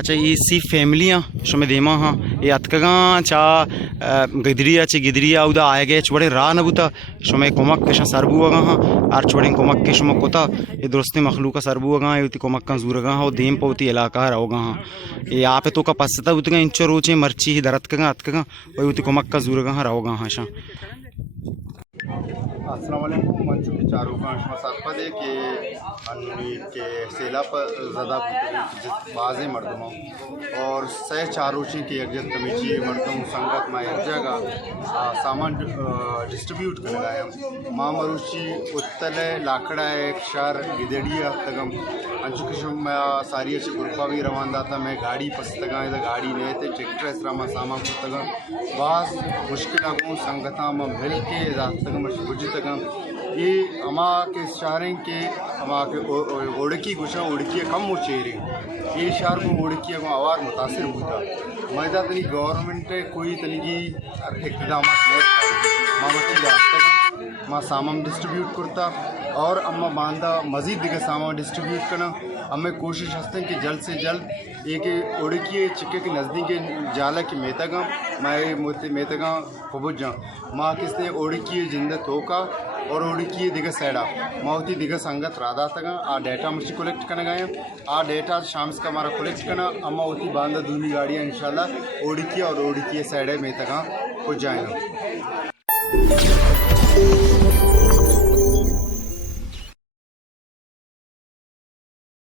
अच्छा ये सी फैमिलियाँ शमे देमा हाँ ये अतकगा चा गिदरिया चे गिदरिया उदा आए गए छोड़े रा नबुता शमे कोमक के सरबू अगा हाँ आर छोड़े कोमक के शमे कोता ये दोस्ती मखलूक का सरबू अगा ये उती कोमक का जूरगा हाँ देम पौती इलाका रहोगा हाँ ये आप तो का पसता उतगा इंचो रोचे मर्ची ही दरत कगा अतकगा वही उती कोमक का जूरगा हाँ रहोगा हाँ शा। अस्सलाम वालेकुम मंचू के चारों का साथ दे के अन्नी के सेला पर ज़्यादा बाज़े मर्दम और सह चारोशी की यकजत कमेटी मर्दम संगत में एक जगह सामान डिस्ट्रीब्यूट कर लगाया माँ मरुची उत्तल लाकड़ा एक शहर गिदड़िया तगम अंचुकिशम सारी अच्छी ग्रुपा भी रवाना था मैं गाड़ी पस्तगा गाड़ी नहीं थे ट्रैक्टर इस तरह सामान पुस्तगा बास मुश्किल को संगता में मिल के तगम बुझ ये अमा के शहर के अमा के उड़की गुशा उड़की कम हो चेहरे ये शहर को उड़की को आवार मुतासर होता मैदा तनी गवर्नमेंट कोई तनी की इकदाम माँ बच्ची माँ सामान डिस्ट्रीब्यूट करता और अम्मा बांधा मज़ीद दिखे सामान डिस्ट्रीब्यूट करना हमें कोशिश हंसते हैं कि जल्द से जल्द एक उड़की चिक्के के नज़दीक जाला की मेतगा मैं मोते मेतगा पहुँच जाऊँ माँ किसने उड़की जिंदत होका और उड़की दिखे सैडा माउती दिखे संगत राधा तगा आ डेटा मुझे कलेक्ट करने गए आ डेटा शाम का हमारा कलेक्ट करना अम्मा उती बांधा दूनी गाड़ियाँ इंशाल्लाह उड़की और उड़की सैडे में तगा पहुँच जाएगा।